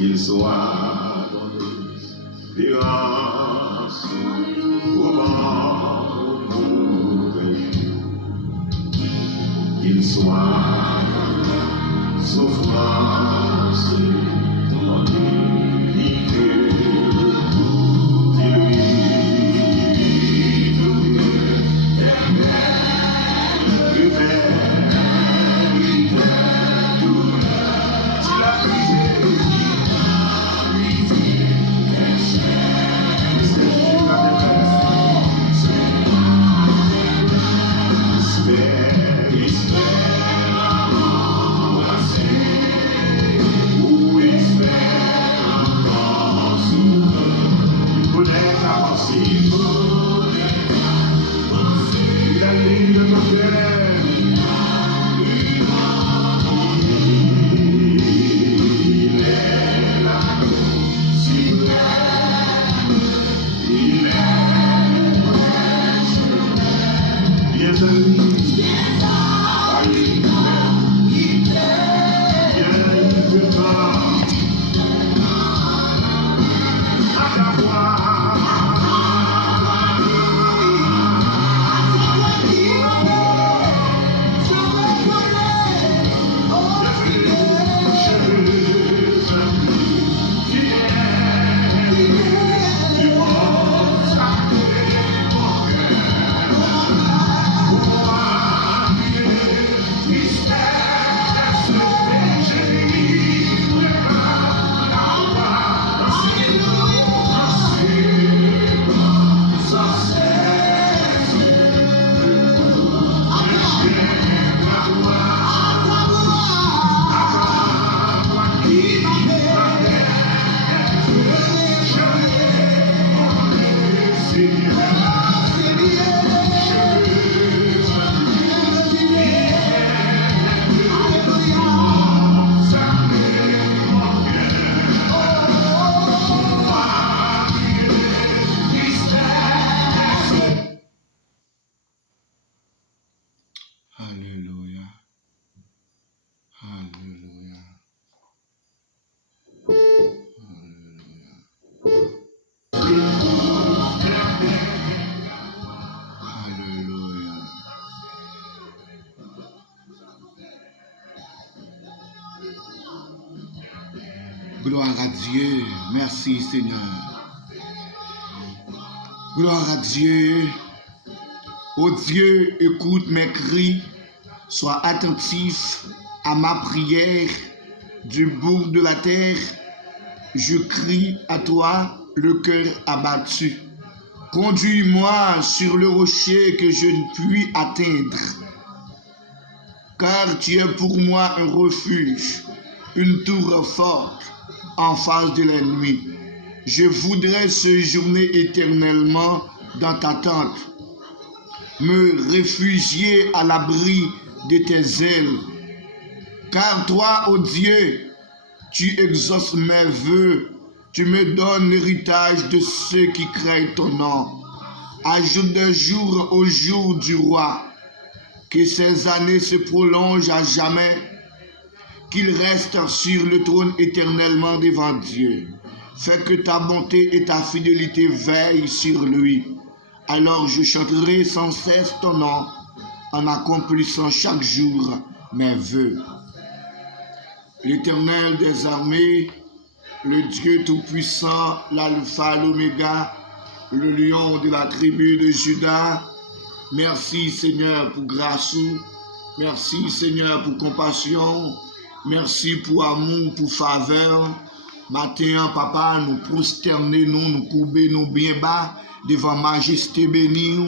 Qu'il soit dans nos espérances, au moment où nous veillons. Qu'il soit dans nos souffrances, dans l'unité, dis-lui, Gloire à Dieu. Merci Seigneur. Gloire à Dieu. Ô Dieu, écoute mes cris. Sois attentif à ma prière du bout de la terre. Je crie à toi, le cœur abattu. Conduis-moi sur le rocher que je ne puis atteindre. Car tu es pour moi un refuge, une tour forte en face de l'ennemi. Je voudrais séjourner éternellement dans ta tente, me réfugier à l'abri de tes ailes. Car toi, ô Dieu, tu exauces mes vœux, tu me donnes l'héritage de ceux qui craignent ton nom. Ajoute des jours au jour du roi, que ses années se prolongent à jamais. qu'il reste sur le trône éternellement devant Dieu. Fais que ta bonté et ta fidélité veillent sur lui. Alors je chanterai sans cesse ton nom en accomplissant chaque jour mes vœux. L'Éternel des armées, le Dieu Tout-Puissant, l'Alpha, l'Oméga, le lion de la tribu de Juda, merci Seigneur pour grâce, merci Seigneur pour compassion, merci pour amour, pour faveur. Matin, papa, nous prosterner, nous courber, nous bien bas, devant majesté bénie.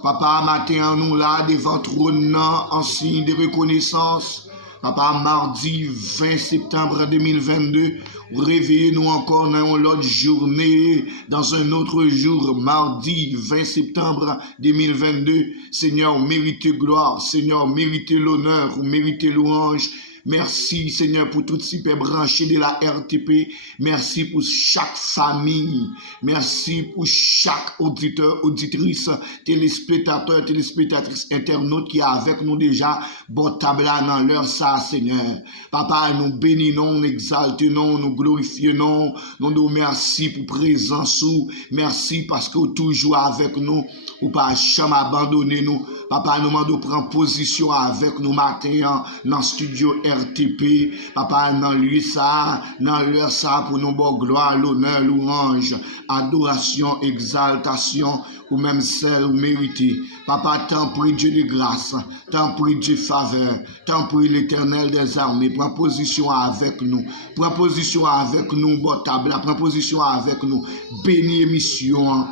Papa, matin, nous là, devant trône, en signe de reconnaissance. Papa, mardi 20 septembre 2022, réveillez-nous encore dans l'autre journée, dans un autre jour, mardi 20 septembre 2022. Seigneur, méritez gloire, Seigneur, méritez l'honneur, méritez louange. Merci Seigneur pour toutes ces branchées de la RTP. Merci pour chaque famille. Merci pour chaque auditeur, auditrice, téléspectateur, téléspectatrice, internaute qui est avec nous déjà. Bon tabla dans l'heure ça, Seigneur. Papa, nous bénissons, nous exaltons, nous glorifions. Nous nous merci pour présence. Merci parce que vous toujours avec nous. Ou pas jamais abandonner nous. Papa, nous demandons de prendre position avec nous matin dans le studio RTP. Papa, dans lui ça, dans l'heure ça, pour nous bon gloire, l'honneur, louange, adoration, exaltation, ou même celle ou mérité. Papa, tant prie Dieu de grâce, tant prie Dieu de faveur, tant prie l'Éternel des armées. Prends position avec nous. Prends position avec nous, bon table. Prends position avec nous. Bénis émission.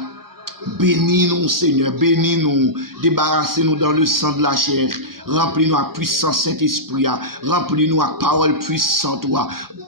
Bénis-nous, Seigneur, bénis-nous, débarrassez-nous dans le sang de la chair, remplis-nous à puissant Saint-Esprit, remplis-nous à parole puissante,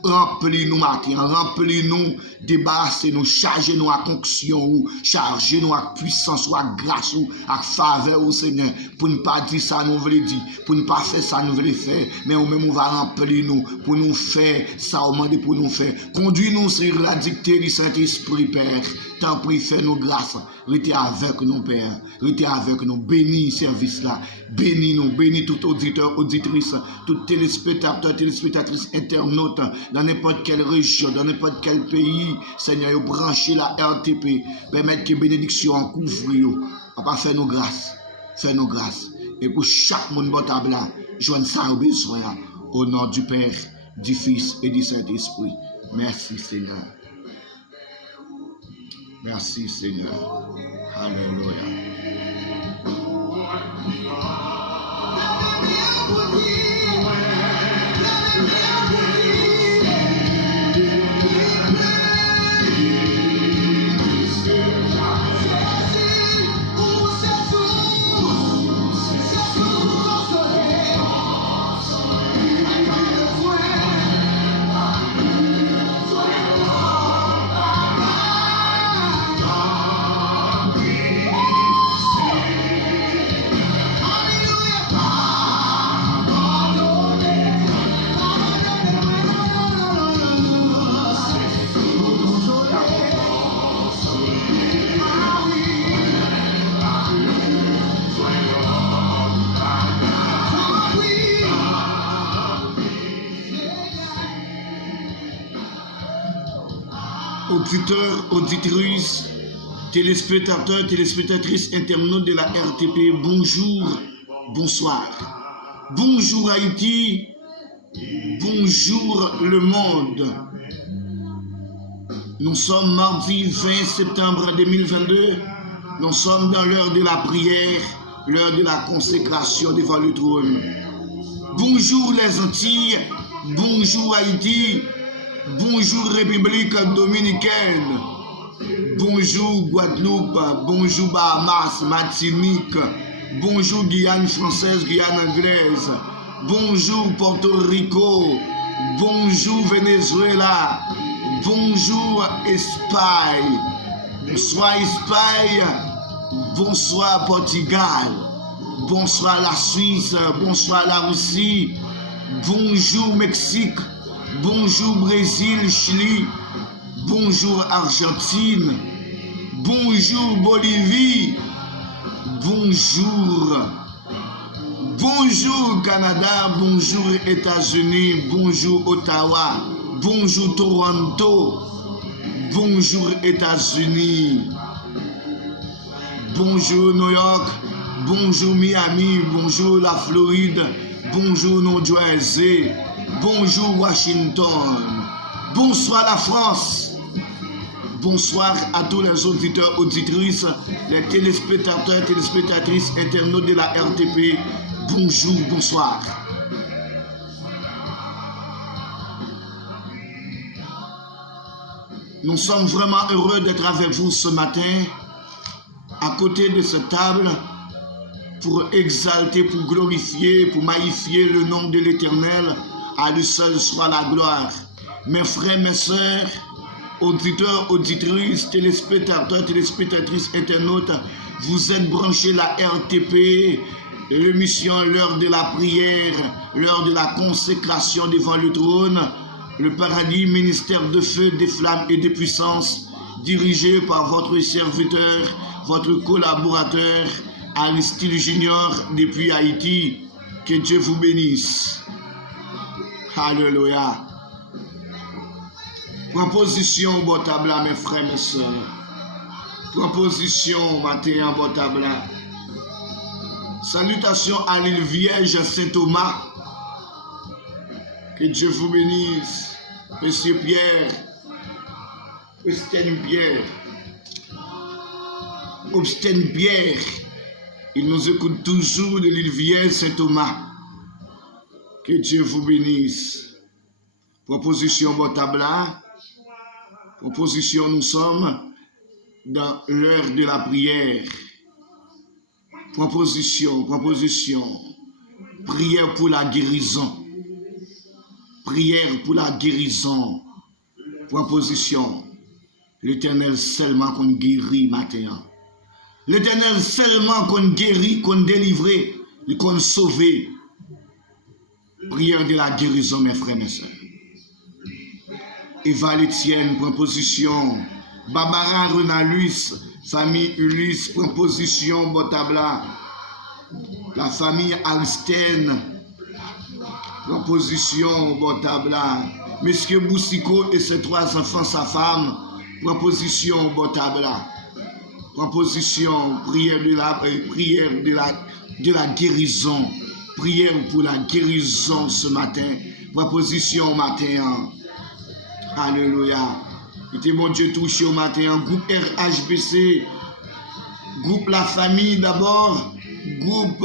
remplis-nous matin, remplis-nous, débarrassez-nous, chargez-nous à conction, chargez-nous à puissance, à grâce, à faveur, Seigneur, pour ne pas dire ça, nous voulons dire, pour ne pas faire ça, nous voulons faire, mais nous-mêmes, on va remplir nous, pour nous faire ça, on demande pour nous faire. Conduis-nous sur la dictée du Saint-Esprit, Père, tant pis, fais-nous grâce. Restez avec nous, Père. Restez avec nous. Bénis ce service-là. Bénis-nous. Bénis tout auditeur, auditrice, tout téléspectateur, téléspectatrice, internaute, dans n'importe quelle région, dans n'importe quel pays. Seigneur, branchez la RTP. Permettez que bénédiction en couvre. Papa, fais-nous grâce. Fais-nous grâce. Et pour chaque monde botable, joigne ça au besoin. Au nom du Père, du Fils et du Saint-Esprit. Merci, Seigneur. Merci Seigneur. Alléluia. Auditeurs, auditrices, téléspectateurs, téléspectatrices, internautes de la RTP, bonjour, bonsoir. Bonjour Haïti, bonjour le monde. Nous sommes mardi 20 septembre 2022, nous sommes dans l'heure de la prière, l'heure de la consécration devant le trône. Bonjour les Antilles, bonjour Haïti. Bonjour République Dominicaine, bonjour Guadeloupe, bonjour Bahamas, Martinique, bonjour Guyane française, Guyane anglaise, bonjour Porto Rico, bonjour Venezuela, bonjour Espagne, bonsoir Espagne, bonsoir Portugal, bonsoir la Suisse, bonsoir la Russie, bonjour Mexique. Bonjour Brésil, Chili, bonjour Argentine, bonjour Bolivie, bonjour Bonjour Canada, bonjour États-Unis, bonjour Ottawa, bonjour Toronto, bonjour États-Unis, bonjour New York, bonjour Miami, bonjour la Floride, bonjour New Jersey, bonjour Washington, bonsoir la France. Bonsoir à tous les auditeurs, auditrices, les téléspectateurs, téléspectatrices, internautes de la RTP. Bonjour, bonsoir. Nous sommes vraiment heureux d'être avec vous ce matin, à côté de cette table, pour exalter, pour glorifier, pour magnifier le nom de l'Éternel. À lui seul soit la gloire. Mes frères, mes sœurs, auditeurs, auditrices, téléspectateurs, téléspectatrices, internautes, vous êtes branchés la RTP, l'émission L'heure de la prière, l'heure de la consécration devant le trône, le paradis, ministère de feu, des flammes et de puissance, dirigé par votre serviteur, votre collaborateur, Aristide Junior, depuis Haïti. Que Dieu vous bénisse. Alléluia. Proposition botabla, mes frères, mes soeurs. Proposition matin botabla. Salutations à l'île Vierge Saint-Thomas. Que Dieu vous bénisse. Monsieur Pierre, Obstin Pierre, Obstin Pierre. Il nous écoute toujours de l'île Vierge Saint-Thomas. Que Dieu vous bénisse. Proposition botabla. Proposition, nous sommes dans l'heure de la prière. Proposition, prière pour la guérison. Prière pour la guérison. Proposition, l'Éternel seulement qu'on guérit matin. L'Éternel seulement qu'on guérit, qu'on délivre, qu'on sauve. Prière de la guérison, mes frères, mes soeurs. Eva Létienne, proposition. Barbara Renalus, famille Ulysse, proposition Botabla. La famille Alsten, proposition Botabla. Monsieur Boussiko et ses 3 enfants, sa femme, proposition Botabla. Proposition, prière de la guérison. Prière pour la guérison ce matin. Proposition matin. Alléluia. Et mon Dieu touché au matin. Groupe RHBC. Groupe La Famille d'abord. Groupe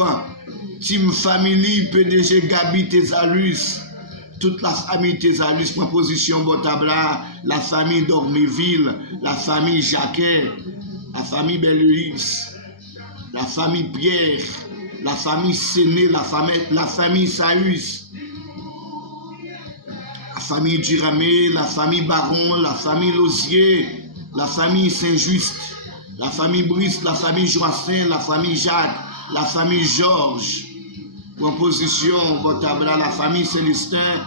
Team Family. PDG Gabi Thésalus. Toute la famille Thésalus. Proposition Botabla. La famille Dorméville. La famille Jacquet. La famille Belluis. La famille Pierre. La famille Séné. La famille Saüs. La famille Duramé, la famille Baron, la famille Lozier, la famille Saint-Just, la famille Brice, la famille Joassin, la famille Jacques, la famille Georges. Proposition Botabla, la famille Célestin.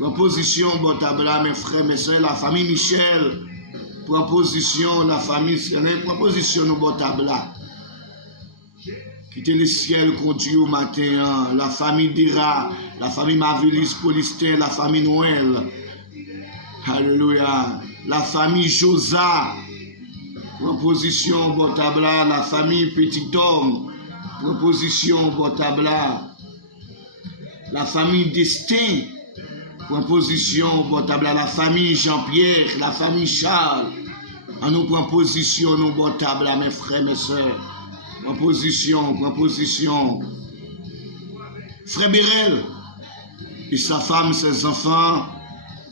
Proposition Botabla, mes frères, mes soeurs, la famille Michel. Proposition, la famille Séné. Proposition Botabla. Quitter le ciel conduit au matin, la famille Dira, la famille Mavilis Polistin, la famille Noël. Alléluia. La famille Josa. Proposition Botabla, la famille Petit Homme. Proposition Botabla. La famille Destin. Proposition Botabla, la famille Jean-Pierre, la famille Charles. En nous proposition, nous Botabla, mes frères, mes soeurs. Proposition. Frère Bérel et sa femme, ses enfants,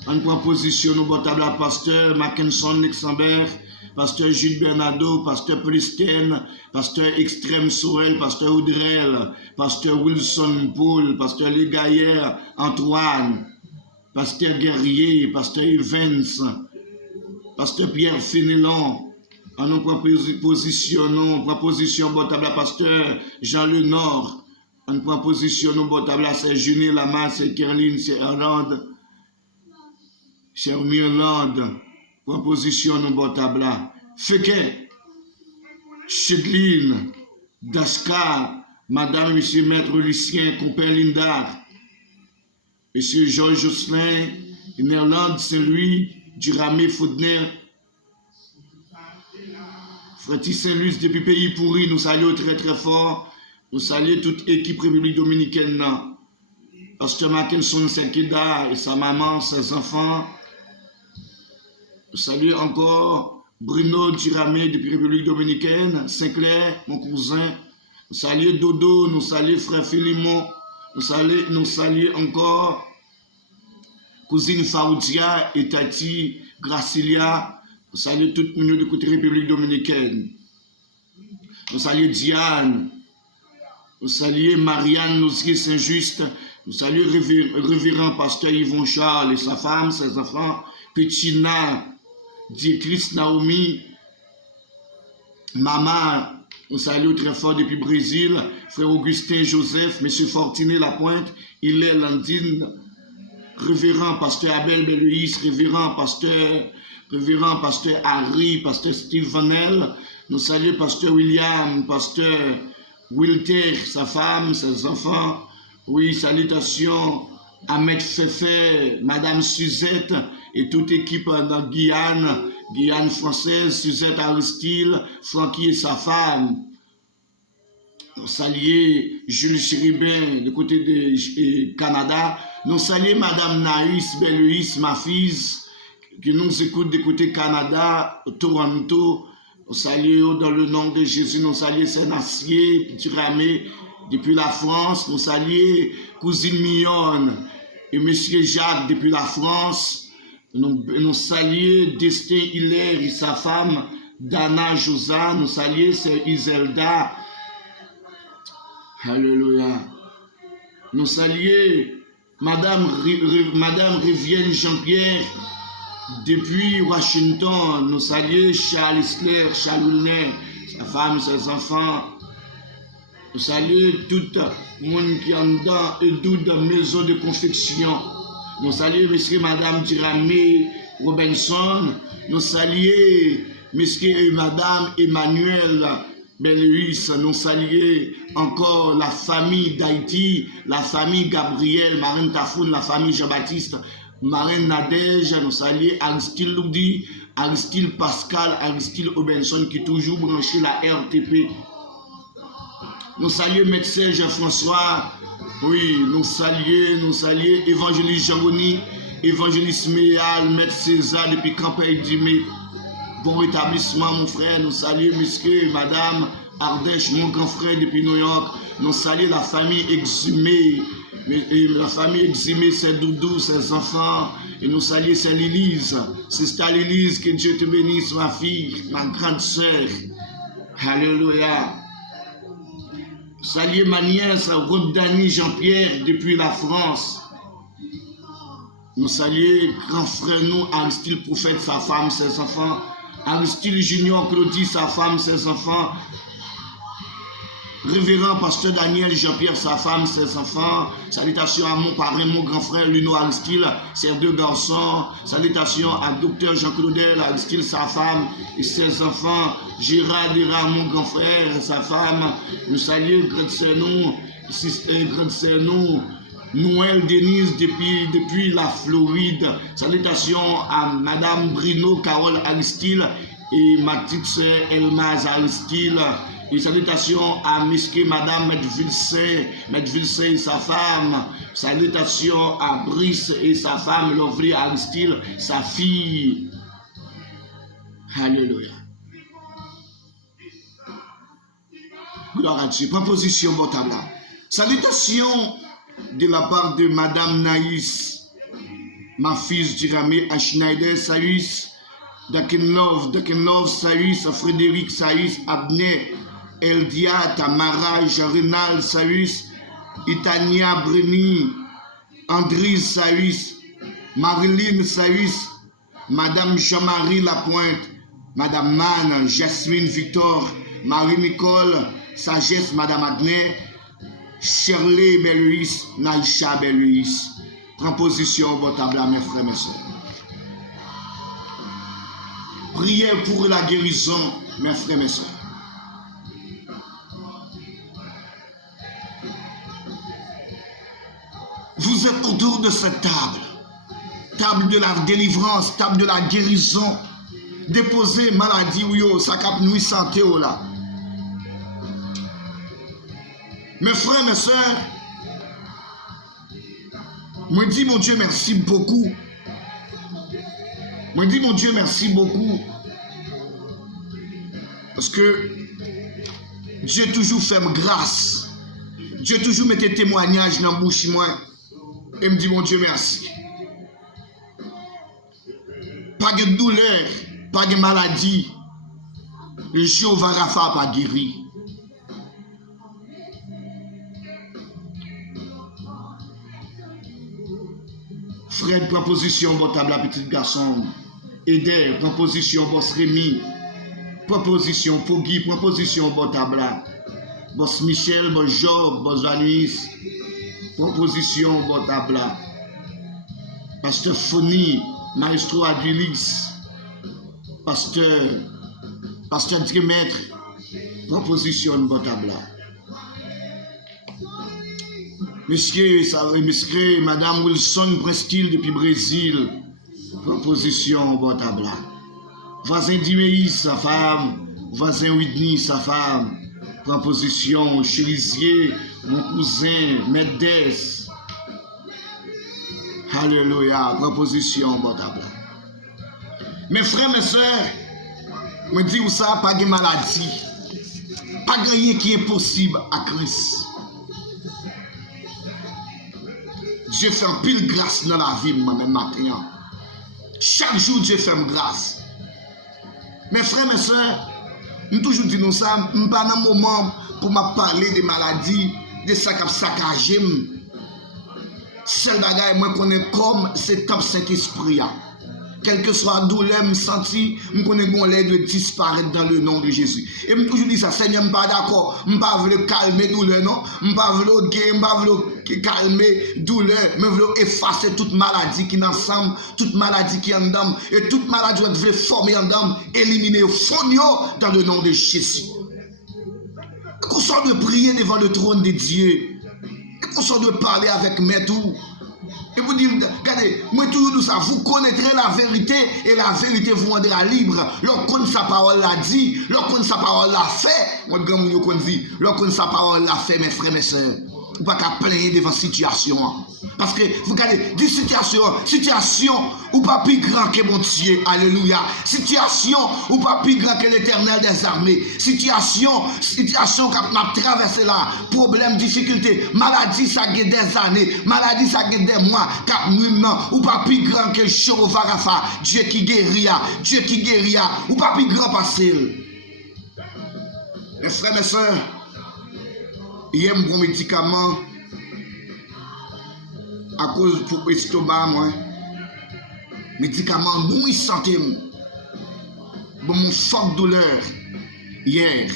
en proposition, nous Botabla, pasteur Mackinson Luxembourg, pasteur Jules Bernardo, pasteur Plisten, pasteur Extrême Sorel, pasteur Oudrel, pasteur Wilson Paul, pasteur Legaillère Antoine, pasteur Guerrier, pasteur Evans, pasteur Pierre Fénelon. En nous propositionnons, proposition Botabla, pasteur Jean Lenord. En propositionnons Botabla, c'est Junie Lama, c'est Kerline, c'est Irlande, c'est Mirlande. Proposition Botabla. Feke, Chedline, Daska, Madame et Monsieur Maître Lucien, compère Linda, Monsieur Georges Josselin, Néerlande, Saint-Louis, Duramé, Faudner, Frati Saint-Luc depuis Pays Pourri, nous saluons très très fort. Nous saluons toute équipe République Dominicaine. Pasteur Mackinson Sekeda et sa maman, ses enfants. Nous saluons encore Bruno Duramé depuis République Dominicaine, Saint-Clair, mon cousin. Nous saluons Dodo, nous saluons frère Philimon. Nous saluons encore cousine Faoudia et Tati Gracilia. Nous saluons tout le monde de côté République Dominicaine. Nous saluons Diane. Nous saluons Marianne Nosier Saint-Just. Nous saluons révérend pasteur Yvon Charles et sa femme, ses enfants. Petina, Dietrich Naomi. Maman, nous saluons très fort depuis Brésil. Frère Augustin Joseph, Monsieur Fortiné Lapointe, Hilaire Landine. Révérend pasteur Abel Beluis, révérend pasteur Harry, pasteur Steve Vanel, nous saluons pasteur William, pasteur Wilter, sa femme, ses enfants. Oui, salutations à Maître Fefe, Madame Suzette et toute équipe dans Guyane française, Suzette Aristide, Francky et sa femme. Nous saluons Jules Chéribin du côté du Canada. Nous saluons Madame Naïs Beluis, ma fille, qui nous écoute du côté Canada, Toronto. Nous saluons dans le nom de Jésus, nous saluons Sénacier, Duramé, depuis la France. Nous saluons cousine Mignonne et Monsieur Jacques depuis la France. Nous saluons Destin Hilaire et sa femme, Dana Josa. Nous saluons Sœur Iselda. Alléluia. Nous saluons Madame Rivienne Jean-Pierre depuis Washington. Nous saluons Charles Isler, Charles Wilner, sa femme, ses enfants. Nous saluons tout le monde qui est dans et toute maison de confection. Nous saluons Monsieur et Madame Duramé Robinson. Nous saluons Monsieur et Madame Emmanuel Beluis. Nous saluons encore la famille d'Haïti, la famille Gabriel, Marine Tafoun, la famille Jean-Baptiste, Marine Nadège. Nous saluons Aristide Loudi, Aristide Pascal, Aristide Obenson qui est toujours branché la RTP. Nous saluons médecin Jean-François. Oui, nous saluons évangéliste Jean-Roni, évangéliste Méal, maître César depuis Campagne d'Imé. Bon rétablissement, mon frère. Nous saluons monsieur et madame Ardèche, mon grand frère depuis New York. Nous saluons la famille exhumée. Et la famille exhumée, c'est Doudou, ses enfants. Et nous saluons c'est Lilise. C'est ça Lilise, que Dieu te bénisse, ma fille, ma grande sœur. Alléluia. Saluer ma nièce, Rodani Jean-Pierre, depuis la France. Nous saluons grand frère nous, Aristide Prophète, sa femme, ses enfants. Aristide Junior Claudie, sa femme, ses enfants. Révérend pasteur Daniel Jean-Pierre, sa femme, ses enfants. Salutations à mon parrain, mon grand frère Luno Aristide, ses deux garçons. Salutations à docteur Jean-Claudel Aristide, sa femme et ses enfants. Gérard Dera, mon grand frère, sa femme. Nous saluons grande sœur nous, Noël Denise depuis la Floride. Salutations à Madame Bruno Carole Aristide et ma petite sœur Elmaz Aristide. Et salutations à Monsieur Madame Medvilse et sa femme. Salutations à Brice et sa femme, Lovely Aristide, sa fille. Alléluia. Gloire à Dieu. Proposition Botala. Salutations de la part de Madame Naïs, ma fille Duramé à Schneider Saïs, Dakenlove Saïs, Frédéric Saïs, Abner, Eldia, Tamara, Jean-Renal Saïs, Itania Breni, Andrise Saïs, Marilyn Saïs, Madame Jean-Marie Lapointe, Madame Man, Jasmine Victor, Marie-Nicole, Sagesse, Madame Adnet, Shirley Beluis, Naïcha Beluis. Prends position, votre table, mes frères, mes soeurs. Prière pour la guérison, mes frères, mes soeurs. de cette table, table de la délivrance, table de la guérison, déposer maladie ou yo, ça cap nous santé ou là. Mes frères, mes soeurs, moi dis mon Dieu merci beaucoup. Moi dis mon Dieu merci beaucoup. Parce que Dieu toujours fait grâce. Dieu toujours met des témoignages dans la bouche moi. Et me dit mon Dieu merci. Pas de douleur, pas de maladie. Le Jéhovah Rapha pas guéri. Fred, proposition, bon table, petit garçon. Eder, proposition, boss Rémi. Proposition, Pogui, proposition, bon table. Boss Michel, boss Job, boss Vanuis. Proposition, bon table. Pasteur Foni, Maestro Adulis. Pasteur Dimétre. Proposition, bon table. Monsieur, Madame Wilson Prestil depuis Brésil. Proposition, bon table. Voisin Dimeis, sa femme. Voisin Whitney, sa femme. Proposition, Chérisier, mon cousin, Medès. Alléluia. Proposition, bon table. Mes frères, mes soeurs, me dis où ça, pas de maladie. Pas de rien qui est possible à Christ. Dieu fait un pile grâce dans la vie, moi-même matin. Chaque jour, Dieu fait une grâce. Mes frères, mes soeurs, nous toujours disons ça, nous pas dans un moment pour me parler des maladies, de ça qui a saccagé. Seul bagage, moi, connais comme c'est top Saint-Esprit. Quelle que soit la douleur, je senti, je connais qu'on l'aide de disparaître dans le nom de Jésus. Et je toujours dis ça, Seigneur, je ne suis pas d'accord, je ne veux pas calmer la douleur, non, je ne veux pas calmer la douleur, mais je veux effacer toute maladie qui est ensemble, toute maladie qui est en dedans, et toute maladie que je veux former en dedans, éliminer au fond dans le nom de Jésus. Qu'on soit de prier devant le trône de Dieu, qu'on soit de parler avec mes tout. Et vous dites, regardez, moi toujours dit ça, vous connaîtrez la vérité et la vérité vous rendra libre. Lorsqu'on sa parole l'a dit, lorsqu'on sa parole l'a fait, moi grand moun qu'on dit, lorsqu'on sa parole l'a fait, mes frères, mes soeurs, vous pas qu'à plaindre devant la situation. Parce que vous regardez, des situation ou pas plus grand que mon Dieu, alléluia. Situation ou pas plus grand que l'Éternel des armées. Situation qu'on a traversé là, problème, difficulté, maladie ça gagne des années, maladie ça gagne des mois, cap ou pas plus grand que Jéhovah Rapha, Dieu qui guérit, ou pas plus grand passé. Mes frères, mes soeurs, il y a un bon médicament à cause pour l'estomac, moi. Médicament, nous, santé. Bon, mon fort douleur. Hier,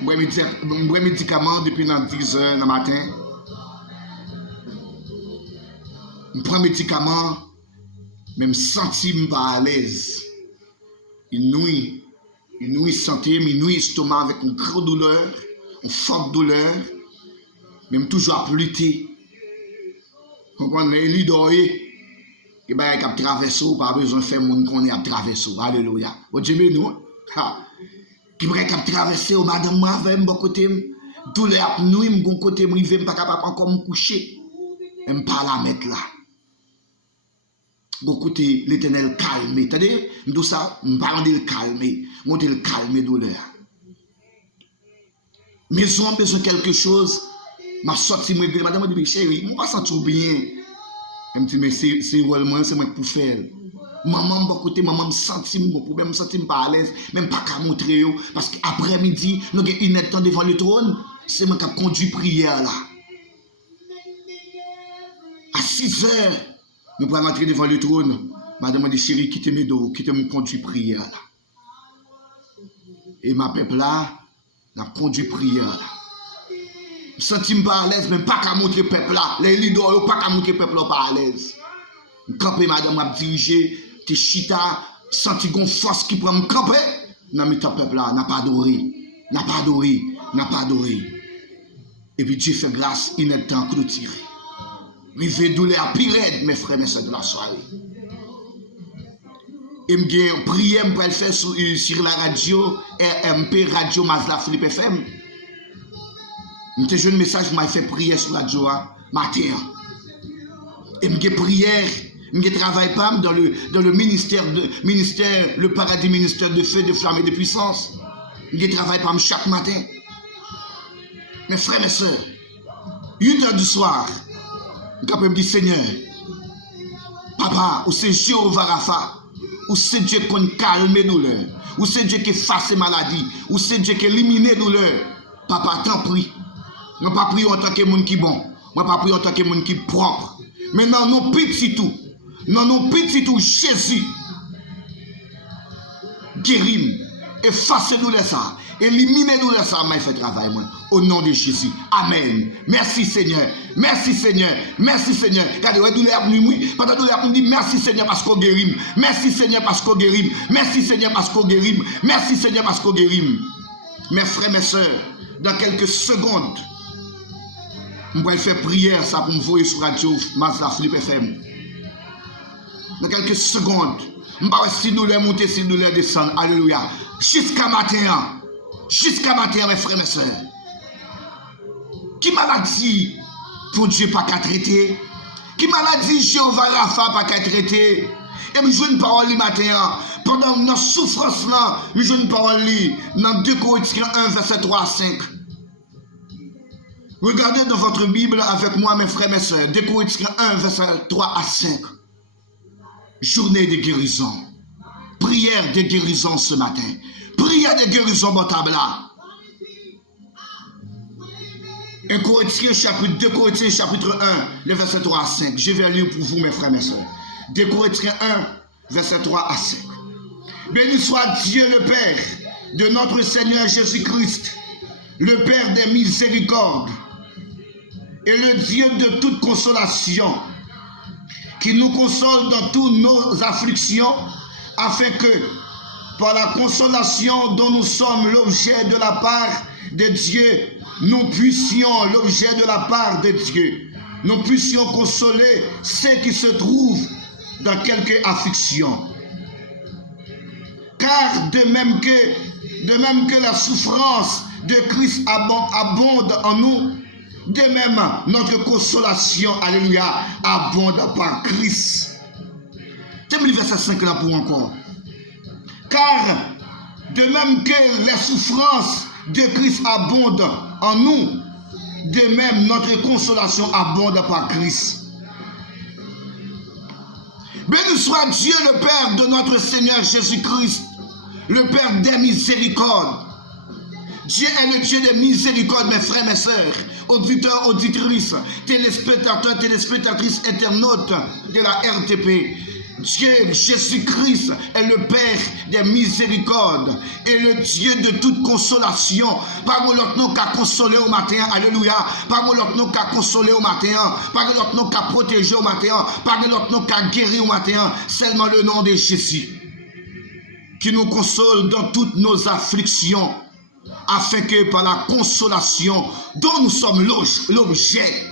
je médicament depuis 10 heures le matin. Je prends médicament, même senti pas à l'aise. Il nuit santé, il nuit estomac avec une grande douleur, une forte douleur, même toujours à lutter. Quand on est lidoré, et bien, il a traversé, pas besoin de faire mon qu'on est à traverser. Alléluia. Au Dieu, nous, qui a traversé, madame, moi, avec mon côté, douleur, nous, mon côté, je ne suis pas capable encore me coucher. Je ne pas la mettre là. Bon côté, l'Éternel calme. C'est-à-dire, tout ça, je ne pas le calmer. Je vais le calmer douleur. Mais si on a besoin de quelque chose, ma sortie, madame me dit, chérie, je ne pas sentir bien. Elle me dit, mais c'est moi pour faire. Maman, bon côté, maman me sentit mon problème, me sentit pas à l'aise, même pas qu'à montrer, parce qu'après-midi, nous avons une temps devant le trône, c'est moi qui ai conduit prière là. À 6 heures, nous pouvons entrer devant le trône. Madame me dit, chérie, quittez mes dos, quittez mon conduit prière là. Et ma peuple là, n'a conduit prière là. Je ne me sens pas à l'aise, même pas qu'à montrer peuple là. Les leaders, pas qu'à montrer peuple là, pas à l'aise. Camper, madame, m'a dirigé, t'es chita, senti une force qui prend me camper. N'a mis ton peuple là, n'a pas adoré. Et puis Dieu fait grâce, il est temps clôturé. rivé douleur pire, mes frères, mes soeurs de la soirée. Et je prière pour le faire sur la radio RMP, Radio Mazla Philippe FM. Je suis un message, je fait prière sur la radio matin. Et je prière, je travaille pas dans le ministère, le paradis ministère de feu, de flamme et de puissance. Je travaille pas chaque matin. Mes frères, mes soeurs, 8h du soir, je peux me dire, Seigneur, Papa, ou c'est Jéhovah Rapha, ou c'est Dieu qui calme les douleurs, ou c'est Dieu qui efface les maladies, ou c'est Dieu qui élimine les douleurs. Papa, t'en prie. Je ne pas prier en tant que monde qui bon, je ne pas prier en tant que monde qui propre. Mais non, non, petit tout. Non, non, petit tout, Jésus. Guéris, efface les douleurs ça. Éliminez nous de ça, mais fait travail, moi. Au nom de Jésus. Amen. Merci Seigneur. Merci Seigneur. Merci Seigneur. Regardez, ouais, douleur nuit. Pendant douleur, on dit merci Seigneur parce qu'on guérit. Merci Seigneur parce qu'on guérit. Merci Seigneur parce qu'on guérit. Merci Seigneur parce qu'on guérit. Mes frères, mes soeurs, dans quelques secondes, je vais faire prière ça pour me voir sur Radio Mazla Philippe FM. Dans quelques secondes, je vais si douleur monter, si douleur descendre. Alléluia. Jusqu'à matin. Jusqu'à matin, mes frères, mes soeurs. Qui maladie pour Dieu pas qu'à traiter? Qui maladie Jéhovah Rapha pas qu'à traiter? Et je joue une parole le matin. Pendant notre souffrance là, je joue une parole dans 2 Corinthiens 1, verset 3 à 5. Regardez dans votre Bible avec moi, mes frères, mes soeurs. 2 Corinthiens 1, verset 3 à 5. Journée de guérison. Prière de guérison ce matin. Prière de guérison, mon table là. 2 Corinthiens chapitre 1, le verset 3 à 5. Je vais lire pour vous, mes frères, mes soeurs. 2 Corinthiens 1, verset 3 à 5. Béni soit Dieu le Père de notre Seigneur Jésus-Christ, le Père des miséricordes, et le Dieu de toute consolation, qui nous console dans toutes nos afflictions, afin que, par la consolation dont nous sommes l'objet de la part de Dieu, nous puissions, l'objet de la part de Dieu, nous puissions consoler ceux qui se trouvent dans quelque affliction. Car de même que la souffrance de Christ abonde en nous, de même notre consolation, alléluia, abonde par Christ. T'aimes le verset 5 là pour encore. Car de même que les souffrances de Christ abondent en nous, de même notre consolation abonde par Christ. Béni soit Dieu le Père de notre Seigneur Jésus-Christ, le Père des miséricordes. Dieu est le Dieu des miséricordes, mes frères, mes sœurs, auditeurs, auditrices, téléspectateurs, téléspectatrices, internautes de la RTP. Dieu, Jésus-Christ, est le Père des miséricordes et le Dieu de toute consolation. Pas l'autre nom qu'à consoler au matin, alléluia. Pas l'autre nom qu'à consoler au matin. Pas l'autre nom qu'à protéger au matin. Pas l'autre nom qu'à guérir au matin. Seulement le nom de Jésus, qui nous console dans toutes nos afflictions, afin que par la consolation dont nous sommes l'objet.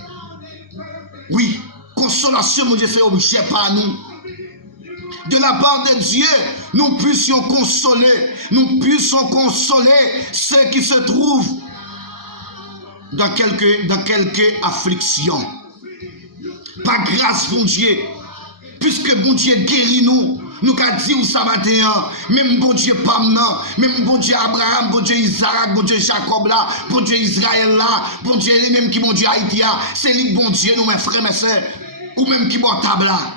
Oui, consolation, mon Dieu, c'est objet par nous. De la part de Dieu, nous puissions consoler ceux qui se trouvent dans quelque affliction. Par grâce, bon Dieu, puisque bon Dieu guérit nous, nous qu'a dit où ça matin, même bon Dieu Pamnan, même bon Dieu Abraham, bon Dieu Isaac, bon Dieu Jacob là, bon Dieu Israël là, bon Dieu même qui bon Dieu Haïti là, c'est lui bon Dieu, nous mes frères, mes soeurs, ou même qui bon table là.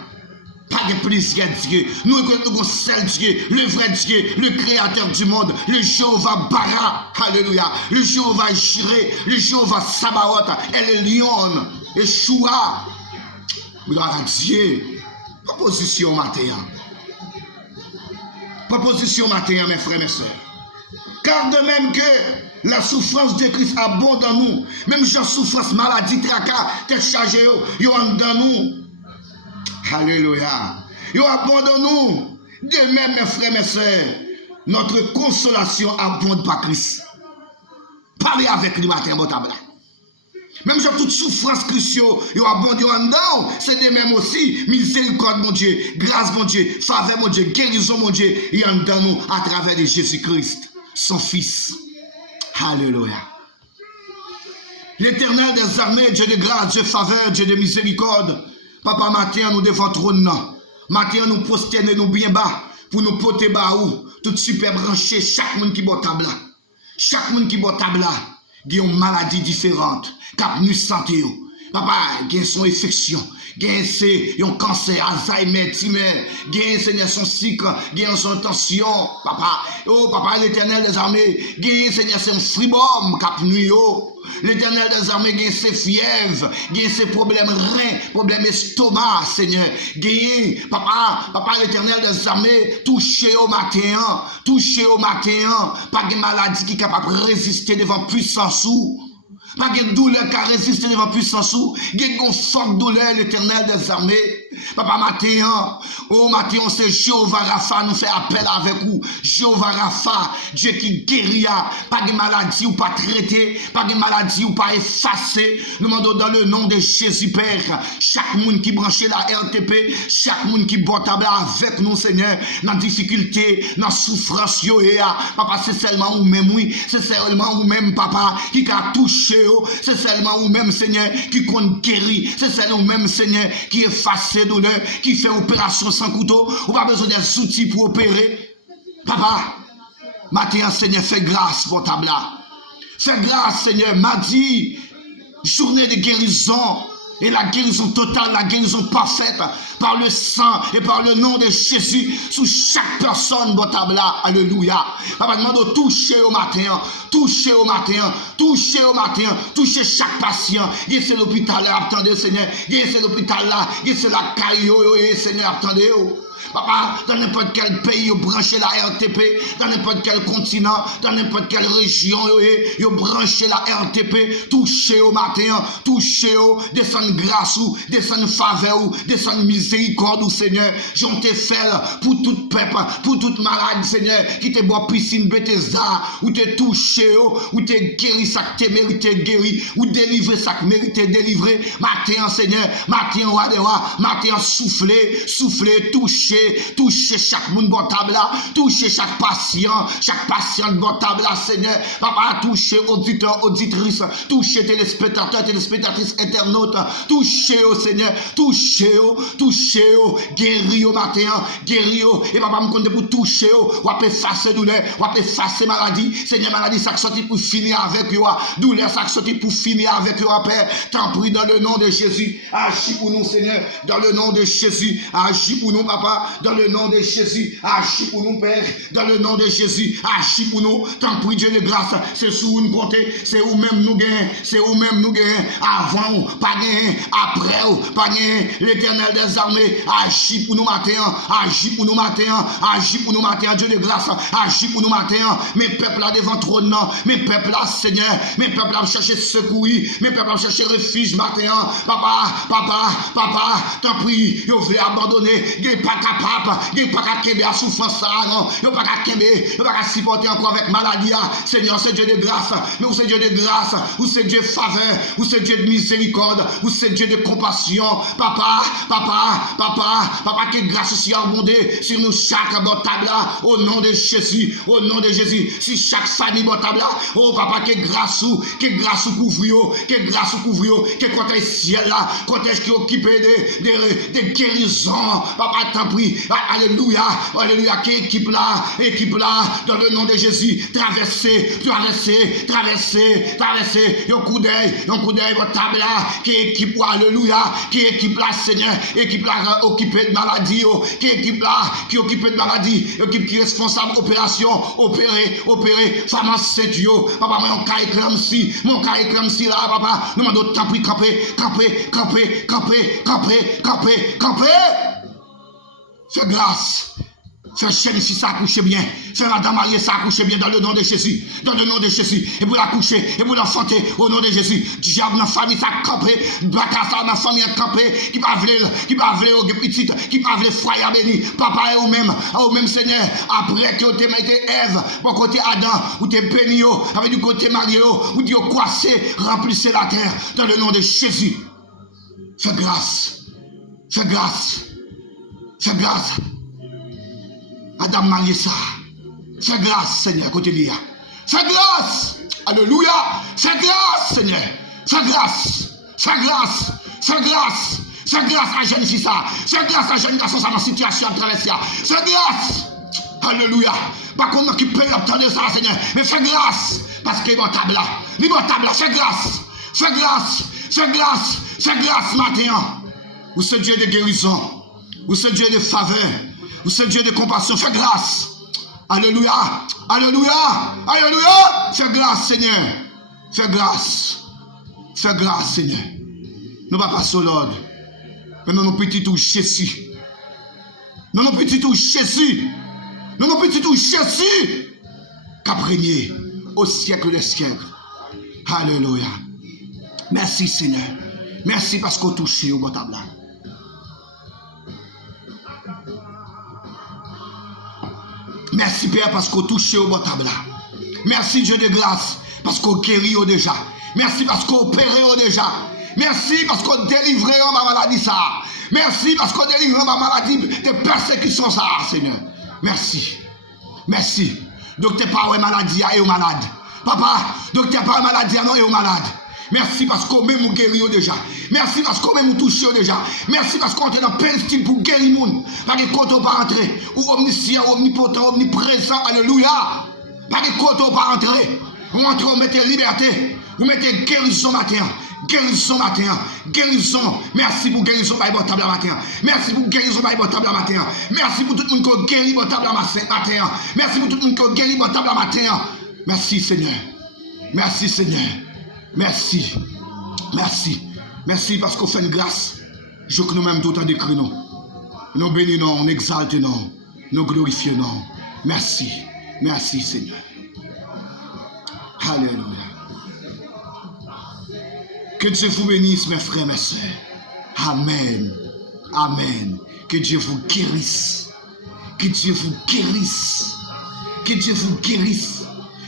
Pas de plaisir Dieu. Nous reconnaissons seul Dieu, le vrai Dieu, le créateur du monde, le Jéhovah Bara, alléluia, le Jéhovah Jireh, le Jéhovah Sabaoth, et le lion, le Choua. Gloire à Dieu. Proposition matin. Proposition matin, mes frères, mes sœurs. Car de même que la souffrance de Christ abonde en nous, même genre souffrance, maladie, tracas, tête chargée, yo en dans nous. Alléluia. Yo abandonne-nous. De même, mes frères, mes sœurs, notre consolation abonde par Christ. Parlez avec lui matin, bon table. Même si toute souffrance Christ yo abondé en dedans, c'est de même aussi miséricorde mon Dieu, grâce mon Dieu, faveur mon Dieu, guérison mon Dieu, et en dedans nous à travers de Jésus-Christ, son Fils. Alléluia. L'Éternel des armées, Dieu de grâce, Dieu de faveur, Dieu de miséricorde. Papa, matin nous devant trône. Matin nous prosterner nous bien bas pour nous porter bas où tout super branché, chaque monde qui boit table là. Chaque monde qui boit table là, il y a une maladie différente. Cap nous santé. Papa, il y a son infection. Il y a un cancer, Alzheimer, Timer. Il y a son cycle, il y a son tension. Papa, oh papa, l'Éternel des armées, il y a son fribom, cap nuit. L'Éternel des armées, il y a ses fièvres, il y a ses problèmes reins, problèmes estomac, Seigneur. Papa, l'Éternel des armées, touché au matin, pas de maladie qui est capable de résister devant puissance ou. Pas de douleur qui a résisté devant puissance ou. Il y a une forte douleur, l'Éternel des armées. Papa, matin, c'est Jéhovah Rapha, nous fait appel avec vous. Jéhovah Rapha, Dieu qui guérit, pas de maladie ou pas traité, pas de maladie ou pas effacé. Nous demandons dans le nom de Jésus Père, chaque monde qui branche la RTP, chaque monde qui boit table avec nous, Seigneur, dans difficulté, dans souffrance, papa, c'est seulement vous-même, oui, c'est seulement vous-même, papa, qui a touché, c'est seulement vous-même, Seigneur, qui compte guérir, c'est seulement vous-même, Seigneur, qui efface douleur, qui fait opération sans couteau, ou pas besoin des outils pour opérer. Papa, matin, Seigneur, fais grâce pour table là. Fais grâce, Seigneur, mardi, journée de guérison, et la guérison totale, la guérison parfaite, par le sang et par le nom de Jésus, sous chaque personne, pour table là. Alléluia. Papa, demande de toucher au matin, toucher au matin, toucher au matin, toucher chaque patient. C'est l'hôpital là, attendez, Seigneur. C'est l'hôpital là, c'est la caille, Seigneur, attendez. Papa, dans n'importe quel pays, vous branchez la RTP, dans n'importe quel continent, dans n'importe quelle région, vous branchez la RTP, touchez au matin, touchez au, descend grâce ou, descend faveur ou, descend miséricorde ou, Seigneur. J'en te fait pour tout peuple, pour toute malade, Seigneur, qui te boit piscine Bethesda, ou te touché, ou te guéri, ça que te mérite guéri, ou délivré, ça que mérite délivré. Matin, Seigneur, matin, matin, soufflez, touchez chaque monde bon table là, touchez chaque patient bon table là, Seigneur. Papa, touchez auditeurs, auditrices, touchez téléspectateurs, téléspectatrices, internautes, touchez au Seigneur, touchez au, guéris au matin, guéris au, et papa me compte pour toucher au, ou à effacer douleur, ou à effacer maladie, Seigneur, maladie, ça sorti pour finir avec eux, douleur, ça sorti pour finir avec eux, Père, t'en prie dans le nom de Jésus, agis pour nous, Seigneur, dans le nom de Jésus, agis pour nous, papa, dans le nom de Jésus, agis pour nous, Père, dans le nom de Jésus, agis pour nous, t'en prie Dieu de grâce, c'est sous une comptée, c'est où même nous gagnons, c'est où même nous gagnons, avant, pas gagner, après, pas gagner, l'Éternel des armées, agis pour nous matin, agis pour nous matin, agis pour nous matin, Dieu de grâce, agis pour nous matin, mes peuples là devant trône, mes peuples là, Seigneur, mes peuples là chercher secours, mes peuples là chercher refuge matin, papa, t'en prie, ils veulent abandonner, ils pas capable, ils pas capable à souffrance ça, non, ils pas capable supporter encore avec maladie, Seigneur, c'est Dieu de grâce, mais où c'est Dieu de grâce, où c'est Dieu de faveur, où c'est Dieu de miséricorde, où c'est Dieu de compassion, papa, que grâce soit abondée sur nous chaque bon table là, au nom de Jésus, si chaque famille bon table là, oh papa, que grâce couvre, que côté ciel là, côté qui occupe des guérisons, papa, t'en prie, alléluia, que équipe là, dans le nom de Jésus, traverser, un coup d'œil, votre table là, qui équipe, alléluia, qui équipe là, Seigneur, équipe là, occupée de maladie, qui équipe là, qui occupée de maladie, équipe qui est responsable, opération, opérer, femme enceinte, papa, mon cas éclairé si là, papa, nous m'en tant pis, camper, fais grâce, Frère jeune fille, ça accouche bien. Frère madame mariée, ça accouche bien dans le nom de Jésus. Dans le nom de Jésus. Et pour l'accoucher, et pour l'enfanter, au nom de Jésus. Diable dans la famille, ça campé. Bacassa dans la famille, campé. Qui va vler au petit, qui va vler foyer béni. Papa et au même Seigneur. Après que tu mettez Ève, bon côté Adam, ou t'es béni, avec du côté marié, ou Dieu croissé, remplissez la terre. Dans le nom de Jésus. Fais grâce. Fais grâce. Fais grâce. Adam marié ça. Fais grâce, Seigneur, côté Lia. Fais grâce. Alléluia. Fais grâce, Seigneur. Fais grâce. Fais grâce. Fais grâce. Fais grâce à jeune fille ça. Fais grâce à jeune garçon ça dans la situation à traverser. Fais grâce. Alléluia. Pas qu'on qui peut obtenir ça, Seigneur. Mais fais grâce. Parce qu'il est bon table là. Il est bon table là. Fais grâce. Fais grâce. Fais grâce. Fais grâce matin. Vous êtes Dieu de guérison. Vous êtes Dieu de faveur. Vous êtes Dieu de compassion. Fais grâce. Alléluia. Alléluia. Alléluia. Fais grâce, Seigneur. Fais grâce. Fais grâce, Seigneur. Nous ne pas passer au l'ordre. Mais nous petits tout Jésus. Nous petits tout Jésus. Nous petits tout Jésus. Qu'a régné au siècle des siècles. Alléluia. Merci, Seigneur. Merci parce qu'on touche au bon table. Merci Père parce qu'on touche au bon table. Merci Dieu de grâce parce qu'on guérit déjà. Merci parce qu'on opère déjà. Merci parce qu'on délivre ma maladie ça. Merci parce qu'on délivre ma maladie des persécutions ça, Seigneur. Merci. Merci. Docteur pas maladie et au malade. Papa, docteur pas maladie non et au malade. Merci parce qu'on même nous guérit déjà. Merci parce qu'on même nous touche déjà. Merci parce qu'on est dans plein style pour guérir le monde. Pas de côté pas entrer. Ou omniscient, omnipotent, omniprésent. Alléluia. Pas de côté pas entrer. Vous entrez, vous mettez liberté. Vous mettez guérison matin. Guérison matin. Guérison. Merci pour guérison par votre table matin. Merci pour guérison par votre table matin. Merci pour tout le monde qui guérit votre table matin. Merci pour tout le monde qui guérit votre table matin. Merci Seigneur. Merci Seigneur. Merci. Merci. Merci parce qu'on fait une grâce. Je que nous-mêmes tout en décrit nous. Nous bénissons, nous exaltons, nous glorifions. Merci. Merci Seigneur. Alléluia. Que Dieu vous bénisse mes frères, mes sœurs. Amen. Amen. Que Dieu vous guérisse. Que Dieu vous guérisse. Que Dieu vous guérisse.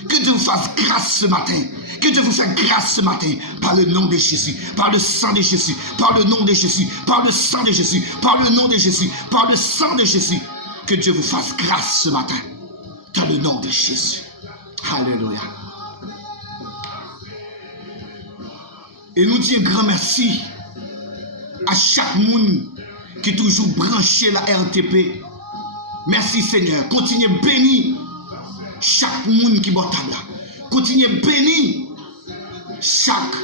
Que Dieu vous fasse grâce ce matin. Que Dieu vous fasse grâce ce matin par le nom de Jésus, par le sang de Jésus, par le nom de Jésus, par le sang de Jésus, par le nom de Jésus, par le sang de Jésus. Que Dieu vous fasse grâce ce matin dans le nom de Jésus. Alléluia. Et nous disons un grand merci à chaque monde qui est toujours branché la RTP. Merci Seigneur. Continuez béni chaque monde qui est botable là. Continuez béni chaque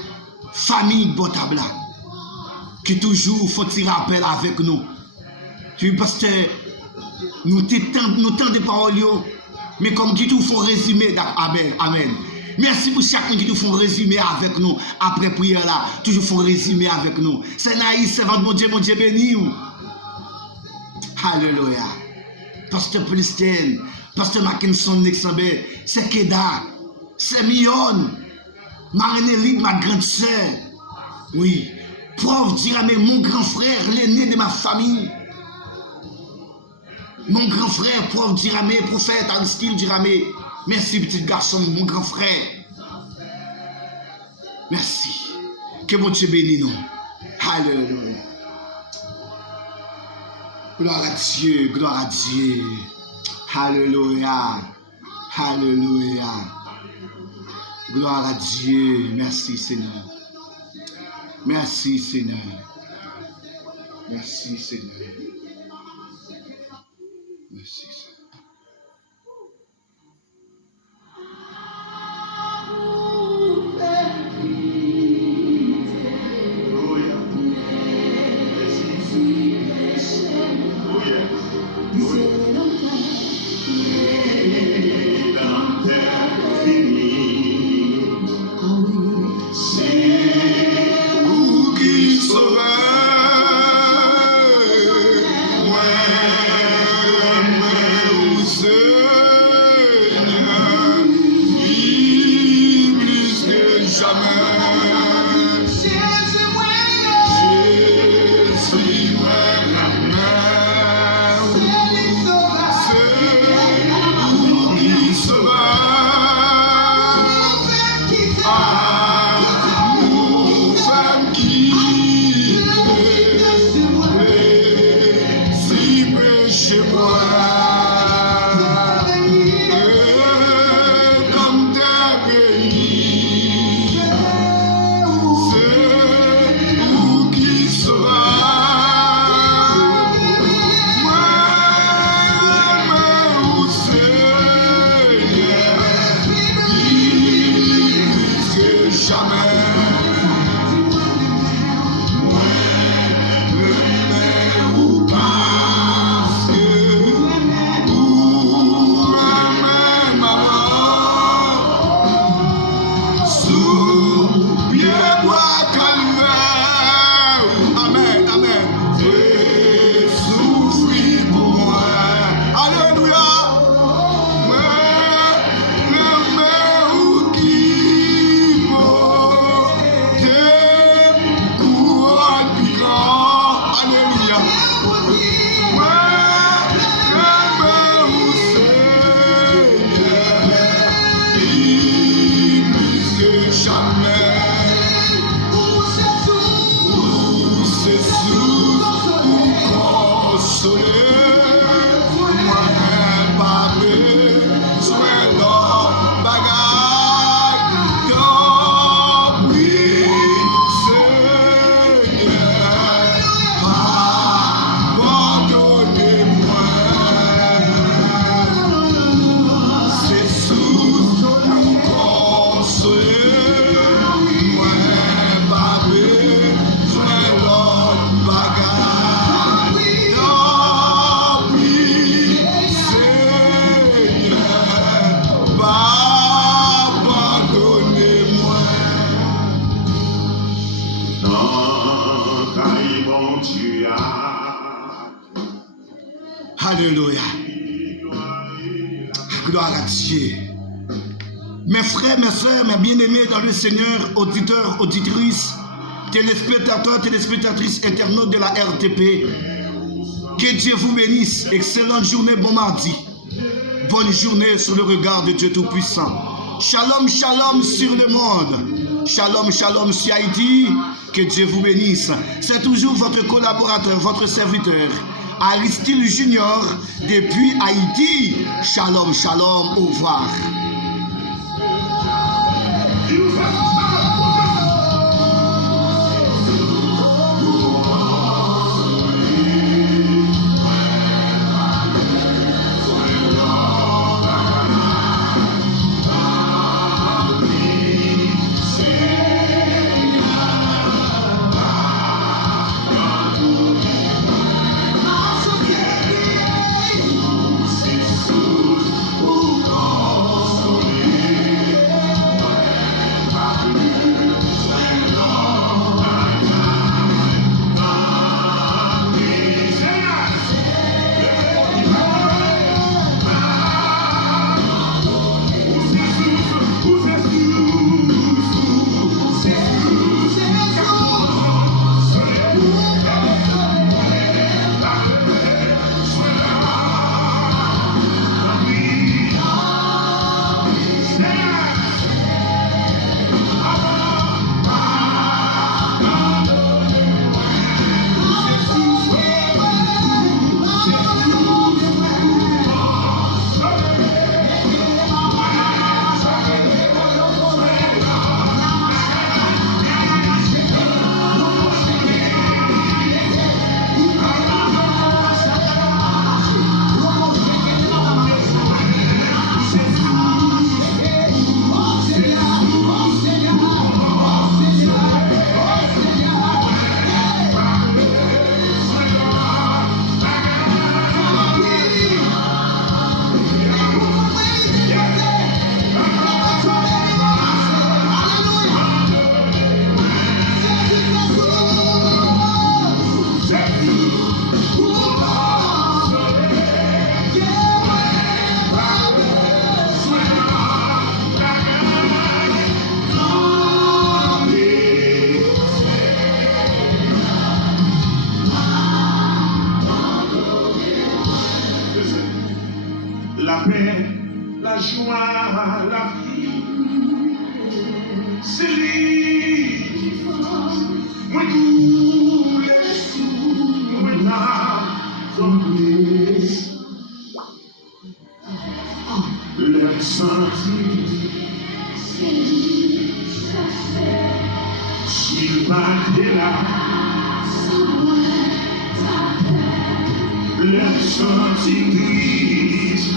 famille botable là. Qui toujours faut tirer appel avec nous. Parce que nous tendons des paroles, mais comme qui tout font résumer. Amen. Amen. Merci pour chacun qui nous font résumer avec nous. Après prière là, toujours font résumer avec nous. C'est naïf, c'est votre mon Dieu béni. Alléluia. Pasteur Palestine, Pasteur Mackinson Nexambe, c'est Keda, c'est Mion, Marie-Nélie, ma grande sœur. Oui. Prof Diramé, mon grand frère, l'aîné de ma famille. Mon grand frère, prof Diramé, prophète Aristide Diramé. Merci, petit garçon, mon grand frère. Merci. Que mon Dieu bénisse nous. Alléluia. Gloire à Dieu, gloire à Dieu. Alléluia. Alléluia. Gloire à Dieu. Merci, Seigneur. Merci, Seigneur. Merci, Seigneur. Merci, Seigneur. Gloire à Dieu. Mes frères, mes soeurs, mes bien-aimés dans le Seigneur, auditeurs, auditrices, téléspectateurs, téléspectatrices, internautes de la RTP, que Dieu vous bénisse. Excellente journée, bon mardi. Bonne journée sur le regard de Dieu Tout-Puissant. Shalom, shalom sur le monde. Shalom, shalom sur Haïti. Que Dieu vous bénisse. C'est toujours votre collaborateur, votre serviteur, Aristide Junior, depuis Haïti. Shalom, shalom, au revoir. La paix, la joie, la vie, c'est lui. Moi tous les sous, moi là, complice. Le senti, c'est lui, ça fait. S'il battait là, sans moi, ta paix. Le senti grise.